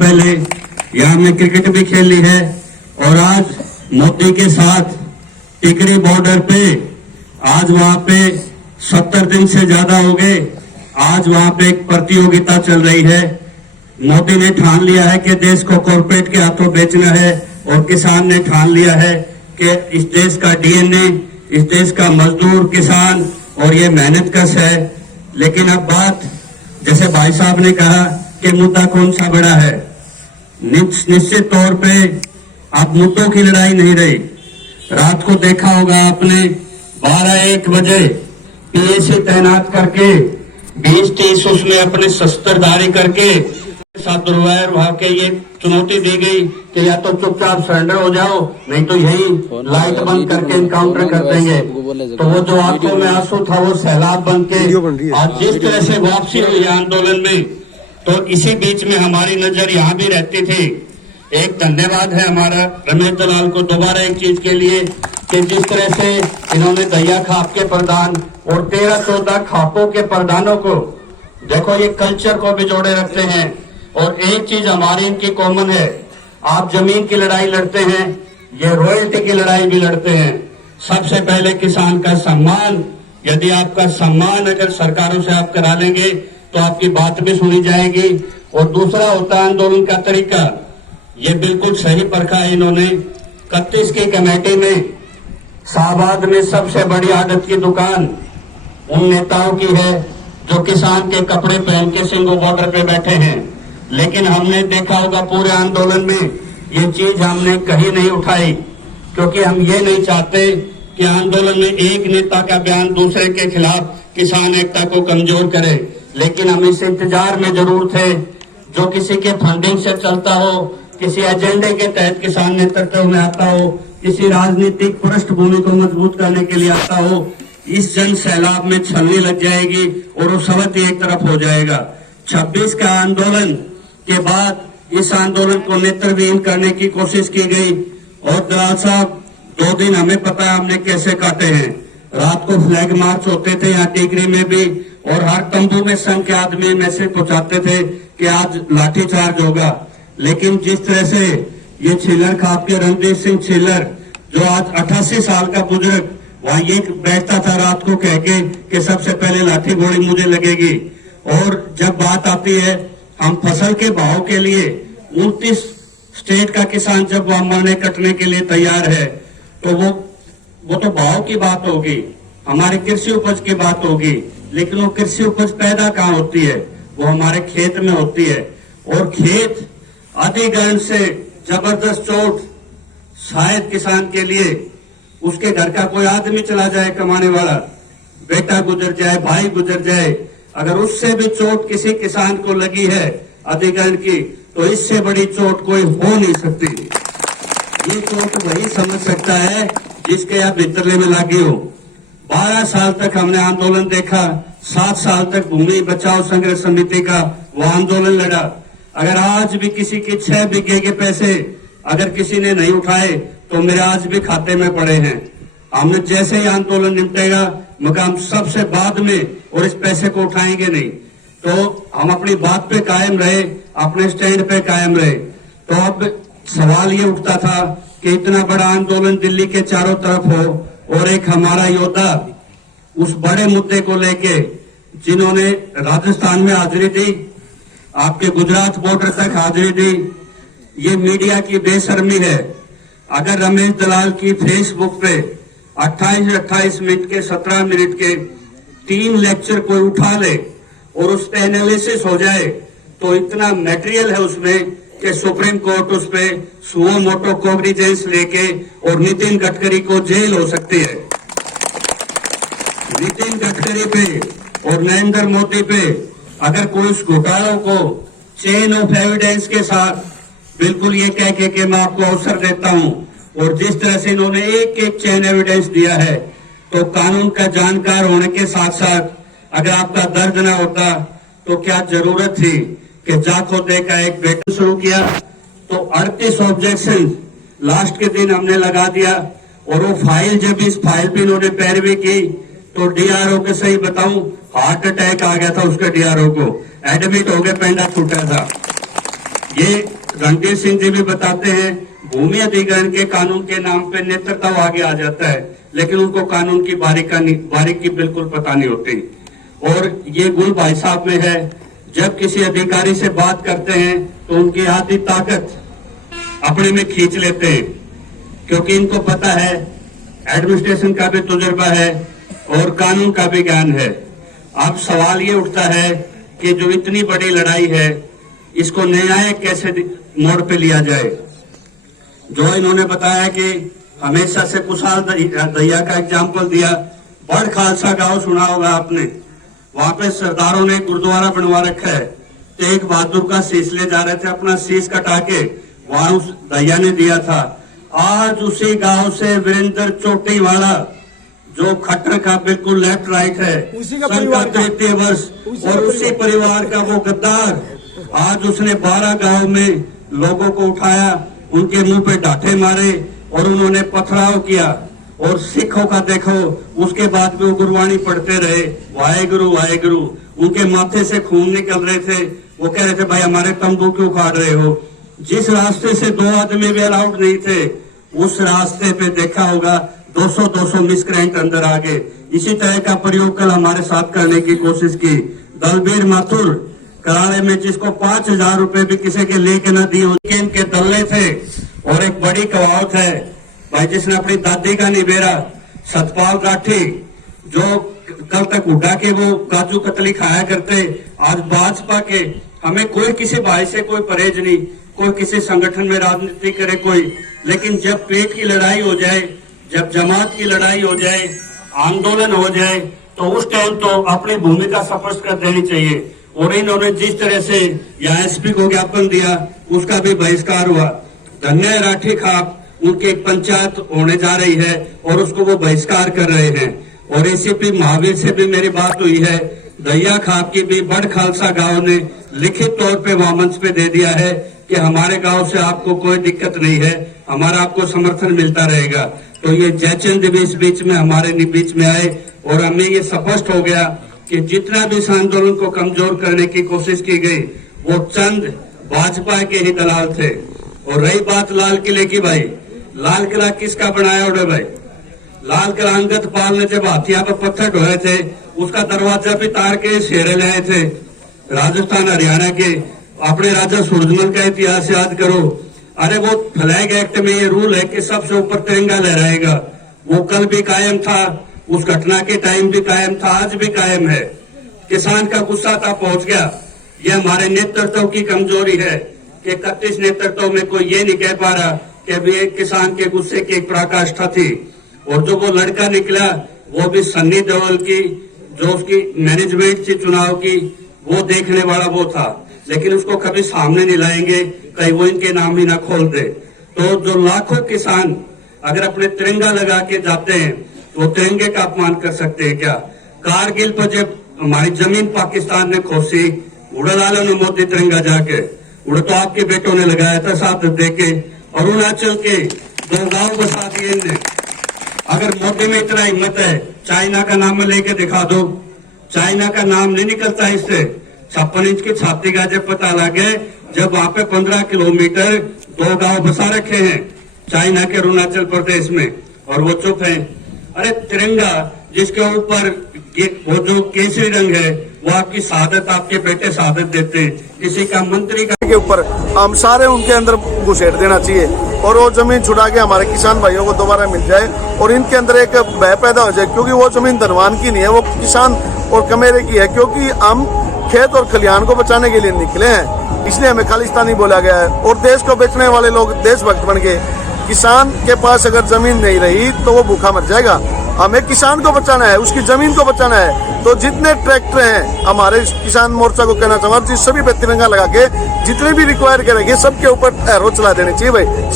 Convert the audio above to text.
पहले यहाँ में क्रिकेट भी खेल ली है। और आज मोदी के साथ टिकरी बॉर्डर पे आज वहां पे 70 दिन से ज्यादा हो गए। आज वहां पे एक प्रतियोगिता चल रही है। मोदी ने ठान लिया है कि देश को कॉर्पोरेट के हाथों बेचना है और किसान ने ठान लिया है कि इस देश का डीएनए, इस देश का मजदूर किसान और ये मेहनतकश है। लेकिन अब बात, जैसे भाई साहब ने कहा कि मुद्दा कौन सा बड़ा है, निश्चित तौर पे अब मुद्दों की लड़ाई नहीं रही। रात को देखा होगा आपने 12-1 बजे पीएसी तैनात करके 20-30 उसमें अपने शस्त्रधारी करके साथ दुर्व्यवहार वहां के ये चुनौती दी गई कि या तो चुपचाप सरेंडर हो जाओ, नहीं तो यही लाइट बंद करके इनकाउंटर कर देंगे। तो वो जो आंखों में आंसू था वो सैलाब बन के आज जिस तरह से वापसी हुई आंदोलन में, तो इसी बीच में हमारी नजर यहाँ भी रहती थी। एक धन्यवाद है हमारा रमेश दलाल को दोबारा एक चीज के लिए कि जिस तरह से इन्होंने दैया खाप के प्रधान और 13-14 खापों के प्रधानों को, देखो ये कल्चर को भी जोड़े रखते हैं। और एक चीज हमारी इनकी कॉमन है, आप जमीन की लड़ाई लड़ते हैं, ये रॉयल्टी की लड़ाई भी लड़ते हैं। सबसे पहले किसान का सम्मान, यदि आपका सम्मान अगर सरकारों से आप करा लेंगे तो आपकी बात भी सुनी जाएगी। और दूसरा होता है आंदोलन का तरीका, ये बिल्कुल सही परखा है इन्होंने। 31 की कमेटी में शाहबाद में सबसे बड़ी आड़त की दुकान उन नेताओं की है जो किसान के कपड़े पहन के सिंगो बॉर्डर पे बैठे हैं। लेकिन हमने देखा होगा पूरे आंदोलन में ये चीज हमने कहीं नहीं उठाई, क्योंकि हम ये नहीं चाहते कि आंदोलन में एक नेता का बयान दूसरे के खिलाफ किसान एकता को कमजोर करे। लेकिन हम इस इंतजार में जरूर थे जो किसी के फंडिंग से चलता हो, किसी एजेंडे के तहत किसान नेतृत्व में आता हो, किसी राजनीतिक पृष्ठभूमि को मजबूत करने के लिए आता हो, इस जन सैलाब में छलनी लग जाएगी और वो सबक एक तरफ हो जाएगा। 26 का आंदोलन के बाद इस आंदोलन को नेत्रहीन करने की कोशिश की गई। और दलाल साहब 2 दिन हमें पता है हमने कैसे काटे हैं। रात को फ्लैग मार्च होते थे यहाँ टिकरी में भी, और हर तंबू में संघ के आदमी मैसेज पहुंचाते थे कि आज लाठीचार्ज होगा। लेकिन जिस तरह से ये छिल्लर खाप के रणदीप सिंह छिल्लर, जो आज 88 साल का बुजुर्ग, वहां ये बैठता था रात को कह के कि सबसे पहले लाठी गोली मुझे लगेगी। और जब बात आती है हम फसल के भाव के लिए 29 स्टेट का किसान जब वहां मरने कटने के लिए तैयार है, तो वो तो भाव की बात होगी, हमारे कृषि उपज की बात होगी। लेकिन वो कृषि उपज पैदा कहाँ होती है? वो हमारे खेत में होती है। और खेत अधिग्रहण से जबरदस्त चोट शायद किसान के लिए, उसके घर का कोई आदमी चला जाए कमाने वाला, बेटा गुजर जाए, भाई गुजर जाए, अगर उससे भी चोट किसी किसान को लगी है अधिग्रहण की, तो इससे बड़ी चोट कोई हो नहीं सकती। ये चोट वही समझ सकता है जिसके यहाँ भितरले में लगी हो। 12 साल तक हमने आंदोलन देखा, 7 साल तक भूमि बचाओ संघर्ष समिति का वो आंदोलन लड़ा। अगर आज भी किसी की 6 बीघे के पैसे अगर किसी ने नहीं उठाए तो मेरे आज भी खाते में पड़े हैं। हमने जैसे ही आंदोलन निपटेगा मकाम सबसे बाद में, और इस पैसे को उठाएंगे नहीं। तो हम अपनी बात पे कायम रहे, अपने स्टैंड पे कायम रहे। तो अब सवाल ये उठता था कि इतना बड़ा आंदोलन दिल्ली के चारों तरफ हो और एक हमारा योद्धा उस बड़े मुद्दे को लेके जिन्होंने राजस्थान में हाजिरी दी, आपके गुजरात बॉर्डर तक हाजिरी दी, ये मीडिया की बेशर्मी है। अगर रमेश दलाल की फेसबुक पे 28 मिनट के 17 मिनट के 3 लेक्चर कोई उठा ले और उस पे एनालिसिस हो जाए, तो इतना मटेरियल है उसमें कि सुप्रीम कोर्ट उस पे सुओ मोटो कॉग्निजेंस लेके और नितिन गडकरी को जेल हो सकती है। नितिन गडकरी पे और नरेंद्र मोदी पे अगर कोई उस घोटालों को चेन ऑफ एविडेंस के साथ बिल्कुल ये कह के मैं आपको अवसर देता हूं, और जिस तरह से इन्होंने एक चेन एविडेंस दिया है, तो कानून का जानकार होने के साथ साथ अगर आपका दर्द ना होता तो क्या जरूरत थी कि जाखो दे का एक बैठक शुरू किया। तो 38 ऑब्जेक्शन लास्ट के दिन हमने लगा दिया, और वो फाइल जब इस फाइल पे इन्होंने पैरवी की तो डीआरओ के सही बताऊं हार्ट अटैक आ गया था उसके, डीआरओ को एडमिट हो गए, पेंडा छूटा था। ये रणधीर सिंह जी भी बताते हैं, भूमि अधिग्रहण के कानून के नाम पे नेतृत्व आगे आ जाता है, लेकिन उनको कानून की बारीकी बिल्कुल पता नहीं होती। और ये गुण भाई साहब में है, जब किसी अधिकारी से बात करते हैं तो उनकी आधी ताकत अपने में खींच लेते हैं, क्योंकि इनको पता है एडमिनिस्ट्रेशन का भी तजुर्बा है और कानून का भी ज्ञान है। अब सवाल ये उठता है कि जो इतनी बड़ी लड़ाई है, इसको न्याय कैसे मोड़ पे लिया जाए। जो इन्होंने बताया कि हमेशा से कुशाल दैया का एग्जाम्पल दिया, बड़ खालसा गांव सुना होगा आपने, वहां पे सरदारों ने गुरुद्वारा बनवा रखा है। तेग बहादुर का शीश ले जा रहे थे, अपना शीश कटा के वहां उस दैया ने दिया था। आज उसी गांव से वीरेंद्र चोटी वाला, जो खट्टर का बिल्कुल लेफ्ट राइट है, सन का 33 वर्ष, और उसी परिवार का वो गद्दार, आज उसने 12 गांव में लोगों को उठाया, उनके मुंह पे डांटे मारे और उन्होंने पथराव किया। और सिखों का देखो, उसके बाद भी वो गुरबाणी पढ़ते रहे, वाहेगुरु वाहेगुरु। उनके माथे से खून निकल रहे थे, वो कह रहे थे भाई हमारे तंबू क्यों उखाड़ रहे हो। जिस रास्ते से 2 आदमी भी अलाउड नहीं थे, उस रास्ते पे देखा होगा 200 मिसक्रेंट अंदर आ गए। इसी तरह का प्रयोग कल हमारे साथ करने की कोशिश की। दलबीर माथुर कराड़े में, जिसको 5,000 रुपए भी किसी के लेके न दिए, उनके इनके दल्ले थे। और एक बड़ी कहावत है भाई, जिसने अपनी दादी का निबेरा सतपाल राठी, जो कल तक उड़ा के वो काजू कतली खाया करते, आज भाजपा के, हमें कोई किसी भाई से कोई परहेज नहीं, कोई किसी संगठन में राजनीति करे कोई, लेकिन जब पेट की लड़ाई हो जाए, जब जमात की लड़ाई हो जाए, आंदोलन हो जाए, तो उस टाइम तो अपनी भूमिका स्पष्ट कर देनी चाहिए। और इन्होंने जिस तरह से यहाँ एसपी को ज्ञापन दिया, उसका भी बहिष्कार हुआ। धन्य राठी खाप, उनकी पंचायत होने जा रही है और उसको वो बहिष्कार कर रहे हैं। और एसीपी महावीर से भी मेरी बात हुई है, दैया खाप की भी बड़ खालसा गांव ने लिखित तौर पे वहां मंच पे दे दिया है कि हमारे गांव से आपको कोई दिक्कत नहीं है, हमारा आपको समर्थन मिलता रहेगा। तो ये जयचंद भी इस बीच में हमारे बीच में आए और हमें ये स्पष्ट हो गया कि जितना भी इस आंदोलन को कमजोर करने की कोशिश की गई, वो चंद भाजपा के ही दलाल थे। और रही बात लाल किले की, भाई लाल किला किसका बनाया उड़े भाई? लाल किला अंगद पाल ने जब हाथिया पर पत्थर ढोए थे, उसका दरवाजा भी तार के शेरे लाए थे राजस्थान हरियाणा के। अपने राजा सूरजमल का इतिहास याद करो। अरे वो फ्लैग एक्ट में ये रूल है कि सबसे ऊपर तिरंगा लहराएगा, वो कल भी कायम था, उस घटना के टाइम भी कायम था, आज भी कायम है। किसान का गुस्सा था पहुंच गया। ये हमारे नेतृत्व की कमजोरी है कि 31 नेतृत्व में कोई ये नहीं कह पा रहा कि अभी एक किसान के गुस्से की एक पराकाष्ठा थी। और जो वो लड़का निकला, वो भी सन्नी देओल की, जो उसकी मैनेजमेंट थी चुनाव की, वो देखने वाला वो था, लेकिन उसको कभी सामने नहीं लाएंगे, कहीं वो इनके नाम ही ना खोल दे। तो जो लाखों किसान अगर अपने तिरंगा लगा के जाते हैं, तो तिरंगे का अपमान कर सकते हैं क्या? कारगिल पर जब हमारी जमीन पाकिस्तान ने खोसी, उड़ा डाला ने मोदी तिरंगा जाके, उड़ तो आपके बेटों ने लगाया था साथ देके। अरुणाचल के 2 गांव बसा दिए इनने। अगर मोदी में इतना हिम्मत है, चाइना का नाम लेके दिखा दो, चाइना का नाम नहीं निकलता इससे। 56 इंच की छाती का जब पता लगे, जब वहां पे 15 किलोमीटर 2 गांव बसा रखे हैं चाइना के अरुणाचल प्रदेश में, और वो चुप है। अरे तिरंगा जिसके ऊपर वो जो केसरी रंग है, वो आपकी शहादत, आपके बेटे शहादत देते हैं, किसी का मंत्री का के ऊपर हम सारे उनके अंदर घुसेड़ देना चाहिए और वो जमीन छुड़ा के हमारे किसान भाइयों को दोबारा मिल जाए और इनके अंदर एक भय पैदा हो जाए, क्योंकि वो जमीन धनवान की नहीं है, वो किसान और कमेरे की है। क्योंकि हम खेत और खलिहान को बचाने के लिए निकले हैं, इसलिए हमें खालिस्तानी बोला गया है। और देश को बेचने वाले लोग देशभक्त बन गए। किसान के पास अगर जमीन नहीं रही तो वो भूखा मर जाएगा। हमें किसान को बचाना है, उसकी जमीन को बचाना है। तो जितने ट्रैक्टर हैं, हमारे किसान मोर्चा को कहना चाहूँगा, सभी पे तिरंगा लगा के जितने भी रिक्वायर करेंगे सबके ऊपर एरो चला देने चाहिए भाई।